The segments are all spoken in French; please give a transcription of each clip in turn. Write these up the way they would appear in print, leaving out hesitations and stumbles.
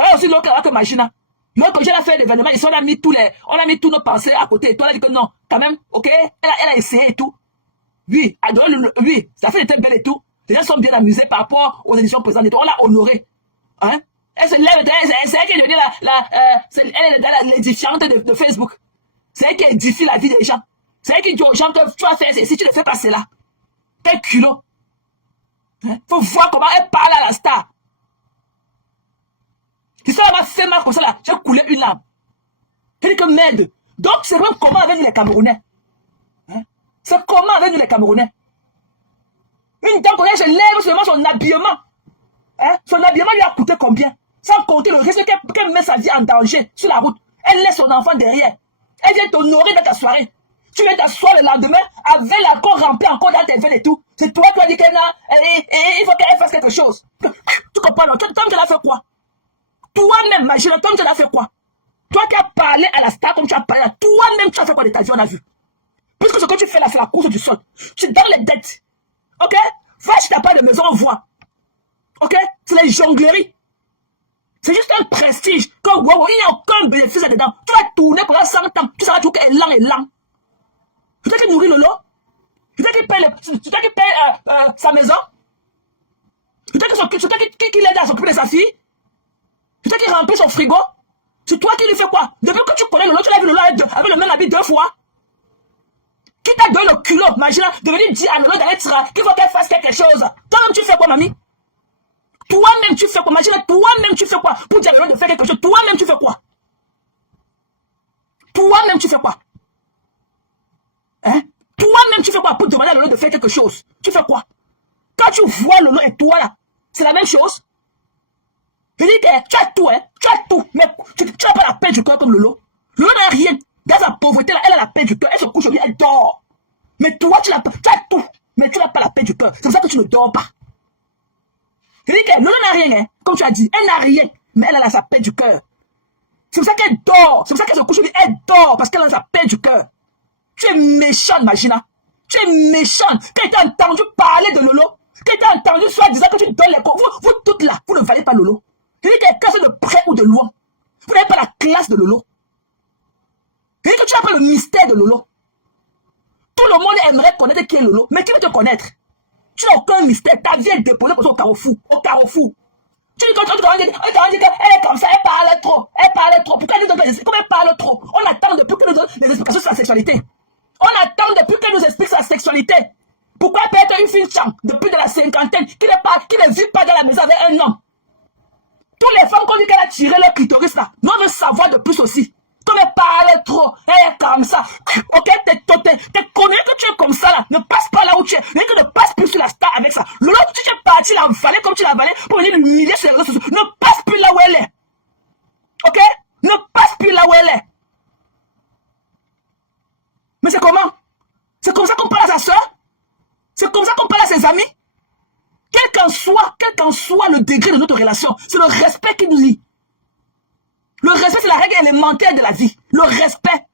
Voilà aussi l'autre que Machina. Moi, quand j'ai fait l'événement, on a mis on a mis tous nos pensées à côté. Et toi, on a dit que non, quand même, ok, elle a essayé et tout. Oui, oui, ça fait était belle et tout. Les gens sont bien amusés par rapport aux éditions présentes et tout. On l'a honoré. Hein? Elle se lève, c'est elle qui est devenue elle est l'édifiante de Facebook. C'est elle qui édifie la vie des gens. C'est elle qui dit aux gens que tu vas faire, si tu ne fais pas cela, quel culot. Hein? Faut voir comment elle parle à la star. L'histoire m'a fait mal comme ça là, j'ai coulé une larme. Elle dit que merde. Donc c'est vraiment comment avec nous les Camerounais. Hein? C'est comment avec nous les Camerounais. Une dame, quand je lève seulement son habillement. Hein? Son habillement lui a coûté combien? Sans compter le risque qu'elle met sa vie en danger sur la route. Elle laisse son enfant derrière. Elle vient t'honorer dans ta soirée. Tu viens t'asseoir le lendemain avec la corps remplie encore dans tes veines et tout. C'est toi qui as dit qu'elle il faut qu'elle fasse quelque chose. Tu comprends? Toi, tu as fait quoi? Toi-même, imagine, toi, tu as fait quoi? Toi qui as parlé à la star comme tu as parlé, toi-même, tu as fait quoi de ta vie, on a vu. Puisque ce que tu fais là, c'est la course du sol. Tu donnes les dettes. Ok? Va si tu n'as pas de maison, on voit. Ok? C'est les jongleries. C'est juste un prestige. Comme wow, il n'y a aucun bénéfice là-dedans. Tu vas tourner pendant 100 ans. Tu sauras toujours qu'elle est lent et lent. C'est toi qui nourrit Lolo. C'est toi qui paye, sa maison. C'est toi qui l'aide à s'occuper de sa fille. C'est toi qui remplit son frigo. C'est toi qui lui fais quoi? Depuis que tu connais Lolo, tu l'as vu Lolo avec le même habit 2 fois. Qui t'a donné le culot, imagine, de venir dire à Lolo d'aller qu'il faut qu'elle fasse quelque chose. Toi-même, tu fais quoi, mamie? Toi-même, tu fais quoi? Imagine, toi-même, tu fais quoi? Pour dire à Lolo de faire quelque chose. Toi-même, tu fais quoi? Toi-même, tu fais quoi? Hein? Toi-même, tu fais quoi? Pour demander à Lolo de faire quelque chose. Tu fais quoi? Quand tu vois Lolo et toi, là, c'est la même chose. Je dis que tu as tout, hein? Tu as tout. Mais tu n'as pas la paix du cœur comme Lolo. Lolo n'a rien. Dans sa pauvreté, là, elle a la paix du cœur. Elle se couche au lit, elle dort. Mais toi, tu as tout. Mais tu n'as pas la paix du cœur. C'est pour ça que tu ne dors pas. Je dis que Lolo n'a rien, hein? Comme tu as dit. Elle n'a rien. Mais elle a sa paix du cœur. C'est pour ça qu'elle dort. C'est pour ça qu'elle se couche au lit, elle dort. Parce qu'elle a sa paix du cœur. Tu es méchante, Magina. Tu es méchante. Quand tu as entendu parler de Lolo, quand tu as entendu soi-disant que tu donnes les cours, vous toutes là, vous ne valez pas Lolo. Je dis que c'est de près ou de loin. Vous n'avez pas la classe de Lolo. Je dis que tu n'as pas le mystère de Lolo. Tout le monde aimerait connaître qui est Lolo, mais qui veut te connaître? Tu n'as aucun mystère. Ta vie est déposée pour ça au carrefour. Au carrefour. Tu dis qu'elle est comme ça, elle parle trop. Elle parle trop. Pourquoi elle nous donne des explications? Comme elle parle trop. On attend depuis qu'elle nous donne des explications sur la sexualité. On attend depuis qu'elle nous explique sa sexualité. Pourquoi elle peut être une fille chante depuis de la cinquantaine qui ne vit pas dans la maison avec un homme? Toutes les femmes qu'on dit qu'elle a tiré leur clitoris là, nous on veut savoir de plus aussi. Comme elle parle trop, elle est comme ça. Ok, t'es connu que tu es comme ça là. Ne passe pas là où tu es. Que ne passe plus sur la star avec ça. L'autre, tu es parti la valer comme tu l'as valé pour venir l'humilier sur les réseaux sociaux. Ne passe plus là où elle est. Ok? Ne passe plus là où elle est. Mais c'est comment? C'est comme ça qu'on parle à sa soeur? C'est comme ça qu'on parle à ses amis? Quel qu'en soit le degré de notre relation, c'est le respect qui nous lie. Le respect, c'est la règle élémentaire de la vie. Le respect.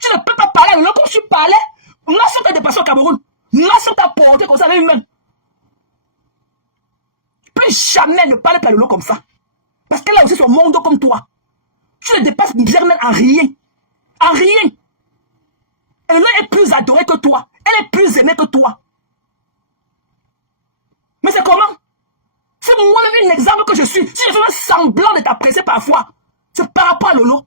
Tu ne peux pas parler à Lolo comme tu parlais. Nation t'a dépassé au Cameroun. Nation t'a porté comme ça avec humaine. Plus jamais ne parle pas à Lolo comme ça. Parce qu'elle a aussi son monde comme toi. Tu ne dépasses bien en rien. En rien. Elle est plus adorée que toi. Elle est plus aimée que toi. Mais c'est comment? C'est moi-même un exemple que je suis. Si je fais un semblant de t'apprécier parfois, c'est par rapport à Lolo.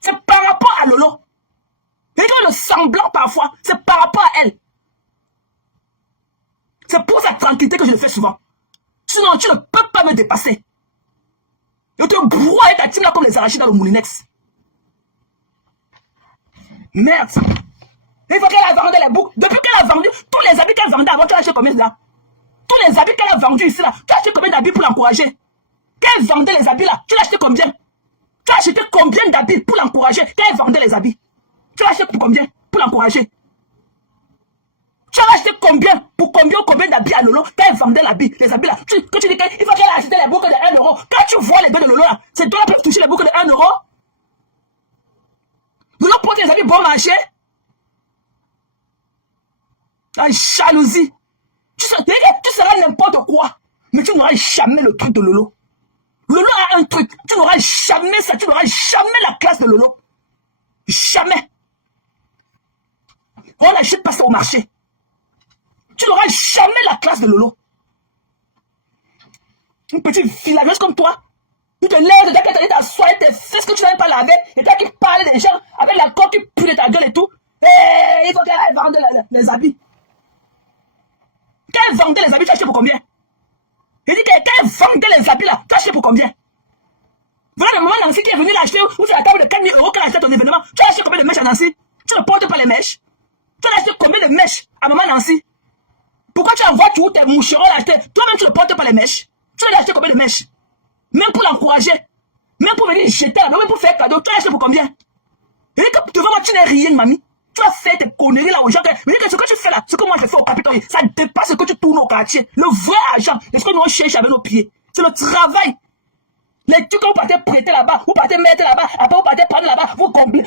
C'est par rapport à Lolo. Et quand le semblant parfois, c'est par rapport à elle. C'est pour cette tranquillité que je le fais souvent. Sinon, tu ne peux pas me dépasser. Je te broie avec ta team là comme les arachides dans le moulinex. Merde. Il faut qu'elle a vendu les boucles. Depuis qu'elle a vendu, tous les habits qu'elle vendait avant, tu as acheté combien là? Tous les habits qu'elle a vendus ici là, tu as acheté combien d'habits pour l'encourager? Quand elle vendait les habits là, tu l'as acheté combien? Tu as acheté combien d'habits pour l'encourager? Quand elle vendait les habits, tu l'as acheté pour combien? Pour l'encourager. Tu as acheté combien? Pour combien d'habits à Lolo? Quand elle vendait les habits là, que tu dis qu'il faut qu'elle achète les boucles de 1 euro. Quand tu vois les gars de Lolo là, c'est toi qui peux toucher les boucles de 1 euro? Lolo porte les habits bon marché. La jalousie. Tu seras n'importe quoi. Mais tu n'auras jamais le truc de Lolo. Lolo a un truc. Tu n'auras jamais ça. Tu n'auras jamais la classe de Lolo. Jamais. On n'achète pas ça au marché. Tu n'auras jamais la classe de Lolo. Une petite villageoise comme toi. Tu te lèves de ta tête, t'assois, tes fils que tu n'avais pas laver, et toi qui parlais des gens avec la coque qui pue de ta gueule et tout. Et il faut qu'elle aille vendre les habits. Quand elle vendait les habits, tu as acheté pour combien? Il dit que quand elle vendait les habits là, tu as acheté pour combien? Voilà le moment Nancy qui est venu l'acheter, ou sur la table de 4 000 € qu'elle a acheté ton événement. Tu as acheté combien de mèches à Nancy? Tu ne portes pas les mèches. Tu as acheté combien de mèches à maman Nancy? Pourquoi tu envoies tous tes moucherons l'acheter? Toi-même tu ne portes pas les mèches. Tu as acheté combien de mèches? Même pour l'encourager, même pour venir jeter, même pour faire cadeau, tu as acheté pour combien? Il dit que devant moi tu n'es rien, mamie. Tu as fait tes conneries là aux gens. Mais ce que tu fais là, ce que moi je fais au Capitole, ça dépasse ce que tu tournes au quartier. Le vrai argent, ce que nous cherchons avec nos pieds, c'est le travail. Les trucs que vous partez prêter là-bas, vous partez mettre là-bas, après vous partez prendre là-bas, vous comblez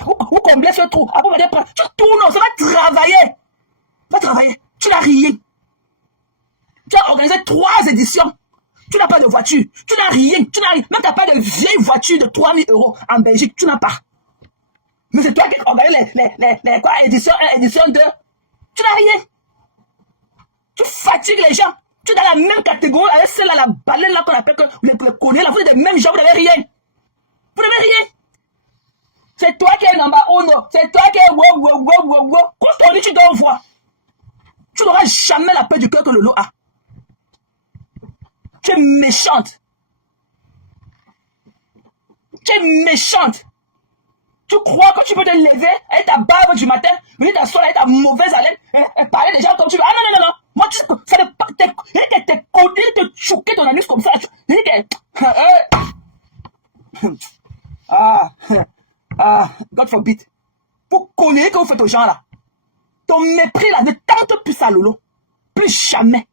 ce trou, après vous partez prendre. Tu tournes, ça va travailler. Va travailler. Tu n'as rien. Tu as organisé 3 éditions. Tu n'as pas de voiture. Tu n'as rien. Tu n'as rien. Même tu n'as pas de vieille voiture de 3 000 € en Belgique. Tu n'as pas. Mais c'est toi qui organise les quoi, édition 1, édition 2. Tu n'as rien. Tu fatigues les gens. Tu es dans la même catégorie avec celle-là, la baleine là qu'on appelle le connaît. Là, vous êtes des mêmes gens, vous n'avez rien. Vous n'avez rien. C'est toi qui es number 1. C'est toi qui es wow. Quand on dit, tu dois voir. Tu n'auras jamais la paix du cœur que Lolo a. Tu es méchante. Tu es méchante. Tu crois que tu peux te lever avec ta barbe du matin, venir t'asseoir avec ta mauvaise haleine et parler des gens comme tu veux. Ah non. Moi, tu sais que ça ne pas. T'es codé, te choquer ton anus comme ça. God forbid. Vous connaissez que vous faites aux gens là. Ton mépris là ne tente plus ça, Lolo. Plus jamais.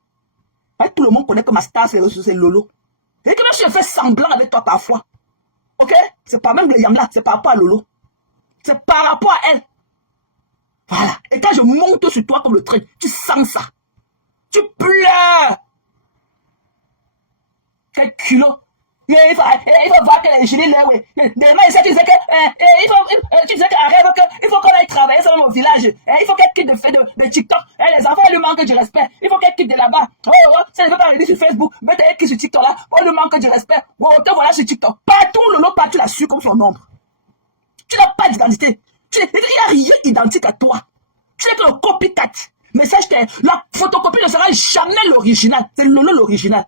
Tout le monde connaît que ma star c'est Lolo. Et que même si je fais semblant avec toi parfois. Ok? C'est pas même le yam là, c'est par rapport à Lolo. C'est par rapport à elle. Voilà. Et quand je monte sur toi comme le train, tu sens ça. Tu pleures. Quel culot. Il faut voir que les gilets là, oui. Demain, tu disais que, tu disais qu'à rêve qu'il faut qu'on aille travailler sur mon village. Il faut qu'elle quitte de TikTok. Les enfants, ils lui manquent du respect. Il faut qu'elle quitte de là-bas. Ça ne veut pas venir sur Facebook. Mais t'as qui sur TikTok là. On lui manque du respect. Te voilà sur TikTok. Partout, Lolo, partout, tu l'as su comme son ombre. Tu n'as pas d'identité. Il n'y a rien identique à toi. Tu n'es que le copycat. Mais sache que la photocopie ne sera jamais l'original. C'est Lolo l'original.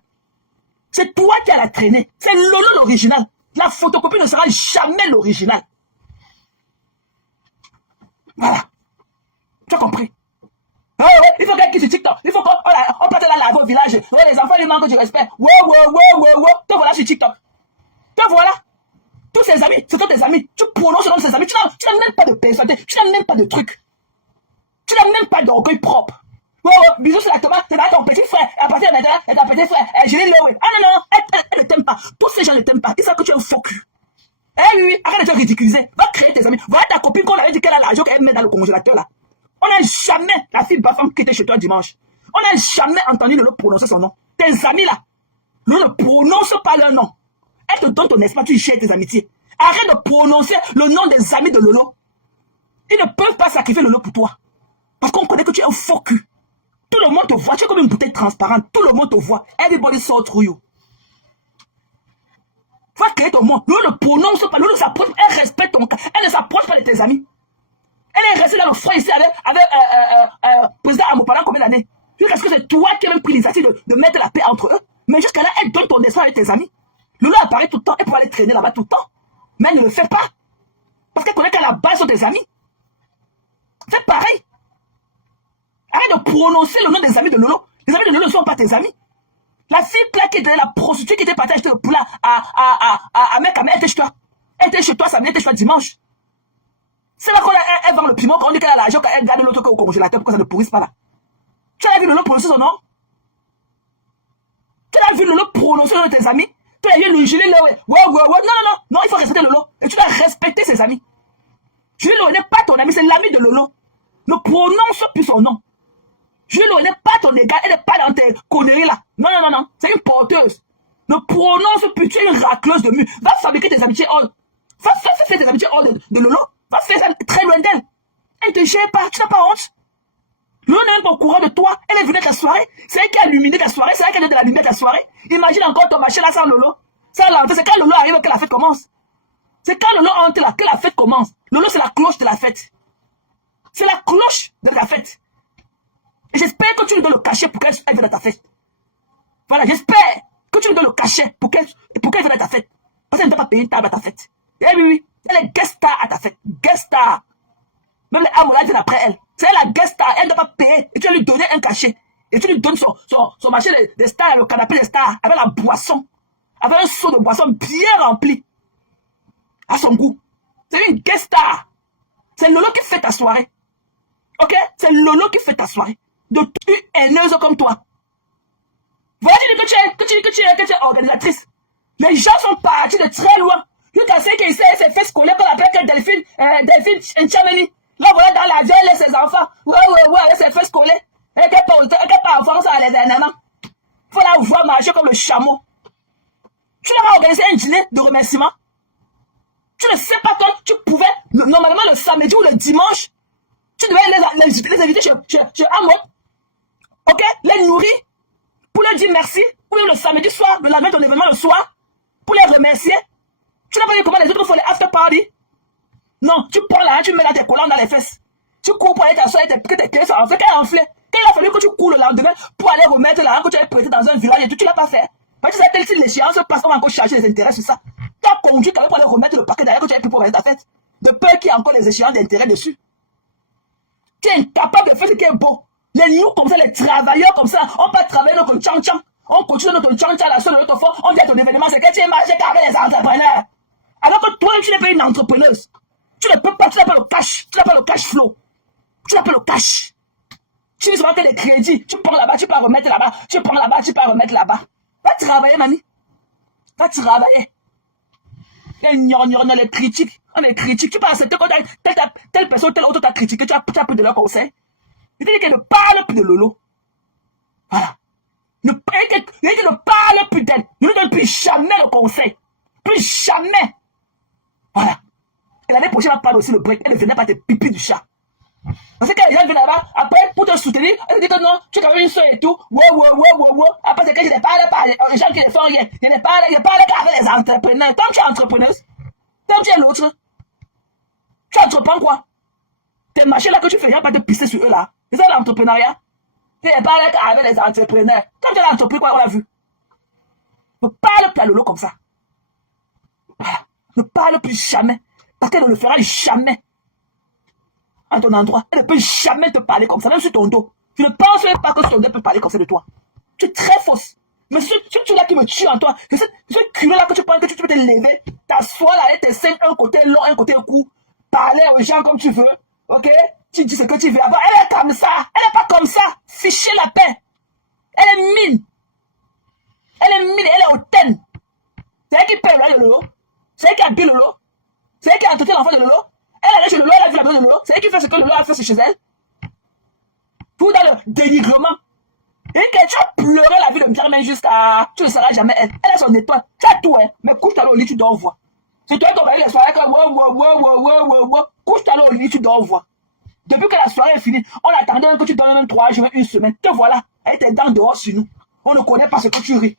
C'est toi qui as la traînée. C'est Lolo l'original. La photocopie ne sera jamais l'original. Voilà. Tu as compris? Il faut qu'elle quitte sur TikTok. Il faut qu'on parte la laver au village. Les enfants lui manquent du respect. Te voilà sur TikTok. Te voilà. Tous ses amis, ce sont tes amis. Tu prononces le nom de ses amis. Tu n'as même pas de personnalité. Tu n'as même pas de truc. Tu n'as même pas d'orgueil propre. Bisous sur la tomate, c'est ton petit frère. À partir de maintenant, c'est ton petit frère. Je l'ai loué. Ah non, elle ne t'aime pas. Tous ces gens ne t'aiment pas. Ils savent que tu es un faux cul. Oui, arrête de te ridiculiser. Va créer tes amis. Voilà ta copine qu'on avait dit qu'elle a l'argent qu'elle met dans le congélateur là. On n'a jamais, la fille Bafam qui était chez toi dimanche. On n'a jamais entendu le prononcer son nom. Tes amis là, ne prononce pas leur nom. Elle te donne ton espace, tu gères tes amitiés. Arrête de prononcer le nom des amis de Lolo. Ils ne peuvent pas sacrifier Lolo pour toi. Parce qu'on connaît que tu es un faux cul. Tout le monde te voit, tu es comme une bouteille transparente. Tout le monde te voit. Everybody saw through you. Va créer ton monde. Lolo ne prononce pas, Lolo s'approche, elle respecte ton cas. Elle ne s'approche pas de tes amis. Elle est restée dans le froid ici avec président Amo pendant combien d'années? Est-ce que c'est toi qui as même pris l'initiative de mettre la paix entre eux? Mais jusqu'à là, elle donne ton espace avec tes amis. Lolo apparaît tout le temps, elle peut aller traîner là-bas tout le temps. Mais elle ne le fait pas. Parce qu'elle connaît qu'à la base sont tes amis. C'est pareil. Arrête de prononcer le nom des amis de Lolo. Les amis de Lolo ne sont pas tes amis. La fille là qui était la prostituée qui était partie acheter le poulet à Mekame, elle était chez toi. Elle était chez toi samedi, elle était chez toi dimanche. C'est là qu'elle vend le piment, quand on dit qu'elle a l'argent, qu'elle garde l'autre au congélateur pour que ça ne pourrisse pas là. Tu as vu Lolo prononcer son nom? Tu as vu Lolo prononcer le nom de tes amis? Tu as vu le gilet là, ouais. Non, il faut respecter Lolo. Et tu dois respecter ses amis. Julie Lolo n'est pas ton ami, c'est l'ami de Lolo. Ne prononce plus son nom. Julie Lolo n'est pas ton égal, elle n'est pas dans tes conneries là. Non, non, non, non, c'est une porteuse. Ne prononce plus, tu es une racleuse de mur. Va fabriquer tes amitiés hors. Va faire tes amitiés hors de Lolo. Va faire ça très loin d'elle. Elle ne te gère pas, tu n'as pas honte. Lolo n'est même pas au courant de toi. Elle est venue à ta soirée. C'est elle qui a illuminé ta soirée. C'est elle qui a donné de la lumière à ta soirée. Imagine encore ton machin là sans Lolo. Sans l'entrée. C'est quand Lolo arrive que la fête commence. C'est quand Lolo entre là que la fête commence. Lolo, c'est la cloche de la fête. C'est la cloche de la fête. Et j'espère que tu lui donnes le cachet pour qu'elle vienne à ta fête. Voilà, j'espère que tu lui donnes le cachet pour qu'elle vienne à ta fête. Parce qu'elle ne doit pas payer une table à ta fête. Eh oui, oui. Elle est guest star à ta fête. Guest star. Même les Amourades viennent après elle. C'est elle la guest star. Elle ne doit pas payer. Et tu vas lui donner un cachet. Et tu lui donnes son marché des stars, le canapé des stars, avec la boisson. Avec un seau de boisson bien rempli. À son goût. C'est une guest star. C'est Lolo qui fait ta soirée. Ok? C'est Lolo qui fait ta soirée. De une haineuse comme toi. Voilà, que tu es organisatrice. Les gens sont partis de très loin. Jusqu'à ce qu'il s'est fait scoler qu'on appelle Delphine Nchameni. Là, voilà, dans l'avion, elle laisse ses enfants. Ouais, elle s'est fait scoler. Elle n'est pas en France, elle est un amant. Il faut la voir marcher comme le chameau. Tu n'as pas organisé un dîner de remerciement. Tu ne sais pas quand tu pouvais, normalement le samedi ou le dimanche, tu devais les inviter chez Amon. Ok? Les nourrir pour leur dire merci. Ou même le samedi soir, le lendemain de ton événement le soir, pour les remercier. Tu n'as pas vu comment les autres font les after party? Non, tu prends là, tu mets là tes collants dans les fesses. Tu cours pour aller t'asseoir et que tes pieds sont enflés. Quand enflé, quand il a fallu que tu cours le lendemain pour aller remettre l'argent que tu avais prêté dans un village et tout, tu ne l'as pas fait. Mais tu sais, tel si l'échéance passe, on va encore chercher les intérêts sur ça. Tu as conduit quand même pour aller remettre le paquet derrière que tu avais pris pour faire ta fête. De peur qu'il y ait encore les échéances d'intérêt dessus. Tu es incapable de faire ce qui est beau. Les nous comme ça, les travailleurs comme ça, on peut travailler notre tchan-tchan. On continue notre tchan-tchan la seule de notre fois. On vient à ton événement, c'est que tu es marché avec les entrepreneurs. Alors que toi, tu n'es pas une entrepreneuse. Tu ne peux pas, tu n'as pas le cash. Tu n'as pas le cash flow. Tu n'as pas le cash. Tu ne sais pas que les crédits. Tu prends là-bas, tu peux remettre là-bas. Tu prends là-bas, tu peux remettre là-bas. Va travailler, mamie. Va travailler. Les critiques. On est critiques. Tu peux accepter quand telle personne, telle autre t'a critiqué. Tu as pris de leur conseil. Il dit qu'elle ne parle plus de Lolo. Voilà. Il dit qu'elle ne parle plus d'elle. Ne lui donne plus jamais le conseil. Plus jamais. Voilà. Et l'année prochaine, elle va prendre aussi le break. Elle ne venait pas te pipi du chat. Parce que quand les gens viennent là-bas, après, pour te soutenir, elle dit que non, tu es quand même une soeur et tout. Ouais. Après, c'est que je n'ai pas parlé par les gens qui ne font rien. Je n'ai pas parlé qu'avec les entrepreneurs. Comme tu es entrepreneuse, comme tu es l'autre, tu entreprends quoi? Tes machins là que tu fais, il n'y a pas de pisser sur eux là. C'est ça l'entrepreneuriat. Tu n'es pas avec les entrepreneurs. Comme tu as l'entreprise, quoi, on l'a vu. Ne parle plus à Lolo comme ça. Voilà. Ne parle plus jamais. Parce qu'elle ne le fera jamais. À ton endroit. Elle ne peut jamais te parler comme ça, même sur ton dos. Je ne pense même pas que ton dos peut parler comme ça de toi. Tu es très fausse. Mais ce là qui me tue en toi, c'est ce culot là que tu penses que tu peux te lever, t'asseoir là avec tes seins, un côté long, un côté court, parler aux gens comme tu veux, ok? Tu dis ce que tu veux avoir. Elle est comme ça. Elle n'est pas comme ça. Fichez la paix. Elle est mine. Elle est mine. Elle est hautaine. C'est elle qui paye le Lolo. C'est elle qui habille Lolo. C'est elle qui a entretenu l'enfant de Lolo. Elle allait chez Lolo. Elle a vu la maison de Lolo. C'est elle qui fait ce que Lolo a fait chez elle. Tout dans le dénigrement. Et que tu as pleuré la vie de Germaine jusqu'à... Tu ne seras jamais elle. Elle a son étoile. Tu as tout, hein. Mais couche-toi au lit, tu dors voir. C'est toi qui as envoyé les soirées comme... Couche-toi au lit, tu dors voir. Depuis que la soirée est finie, on attendait que tu donnes même 3 jours, une semaine. Te voilà, avec tes dents dehors sur nous. On ne connaît pas ce que tu ris.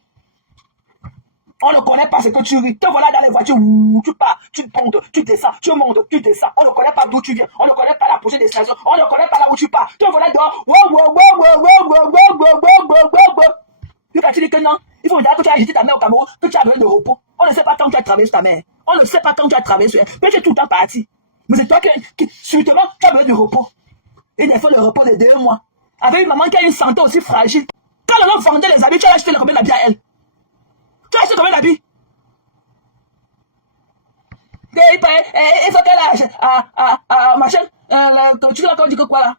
On ne connaît pas ce que tu ris. Te voilà dans les voitures, tu pars, tu montes, tu descends, tu montes, tu descends. On ne connaît pas d'où tu viens. On ne connaît pas la prochaine destination. On ne connaît pas là où tu pars. Te voilà dehors. Puis quand tu dis que non, il faut dire que tu as jeté ta mère au Cameroun, que tu as besoin de repos. On ne sait pas quand tu as travaillé sur ta mère. On ne sait pas quand tu as travaillé sur elle. Mais tu es tout le temps parti. Mais c'est toi qui subitement, tu as besoin de repos. Et des fois, le repos de 2 mois. Avec une maman qui a une santé aussi fragile. Quand l'on vendait les habits, tu as acheté combien d'habits à elle? Tu as acheté combien d'habits? Il faut qu'elle achète, machin, tu vois quand on dit que quoi là?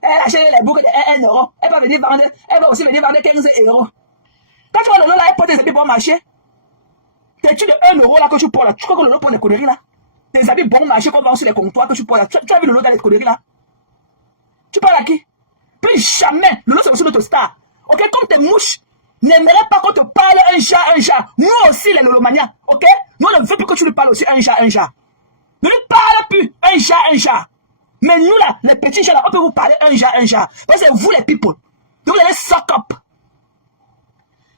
Elle achète les boucles de 1 euro. Elle va venir vendre, elle va aussi venir vendre 15 euros. Quand tu vois le lot là, elle porte des habits bon marché. T'es-tu de 1 euro là que tu portes là? Tu crois que le lot pour les conneries là? Des habits bon marché qu'on vend sur les comptoirs que tu portes là. Tu as vu le lot dans les conneries là? Tu parles à qui? Plus jamais. Lolo, c'est aussi notre star. Ok, comme tes mouches n'aimeraient pas qu'on te parle un chat. Nous aussi, les Lolomania. Ok? Nous, on ne veut plus que tu lui parles aussi un chat. Ne lui parle plus un chat. Mais nous, là, les petits chats, là, on peut vous parler un chat. Parce que c'est vous, les people. Donc, vous allez suck up.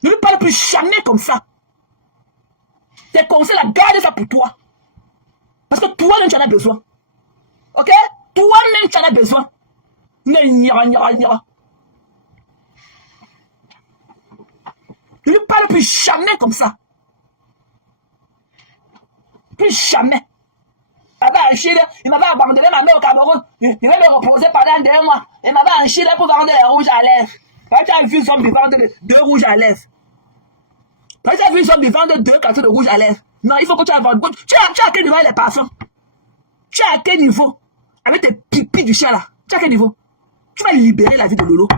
Ne lui parle plus jamais comme ça. Tes conseils, là, garde ça pour toi. Parce que toi-même, tu en as besoin. Ok? Toi-même, tu en as besoin. Mais n'ira. Ne lui parle plus jamais comme ça. Plus jamais. Il m'avait abandonné ma mère au Cameroun. Il va me reposer pendant 2 mois. Il m'avait enchilé pour vendre des rouges à lèvres. Quand tu as vu zombie vendre 2 rouges à lèvres. Quand tu as vu zombie vendre 2 cartons de rouge à lèvres. Non, il faut que tu ailles vendre. Tu as à quel niveau les parfums? Tu as à quel niveau? Avec tes pipis du chien là. Tu as à quel niveau? Tu vas libérer la vie de Lolo.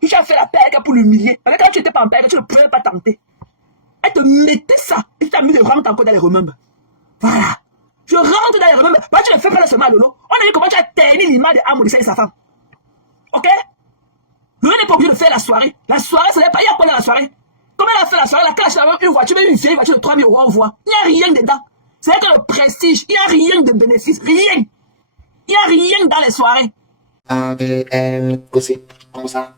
Tu as fait la paix avec elle pour l'humilier. Avec quand tu n'étais pas en paix, tu ne pouvais pas tenter. Elle te mettait ça. Et tu t'as mis de rentrer encore dans les remembres. Voilà. Je rentre dans les remembres. Parce que tu ne fais pas seulement à Lolo. On a dit comment tu as terni l'image de Amour et sa femme. Ok? Lolo n'est pas obligé de faire la soirée. La soirée, ce n'est pas. Il y a quoi dans la soirée? Comment elle a fait la soirée? La classe avec une voiture, même une vieille voiture de 3 000 €, on voit. Il n'y a rien dedans. C'est que le prestige. Il n'y a rien de bénéfice. Rien. Il n'y a rien dans les soirées. ADN, gossip, comme ça,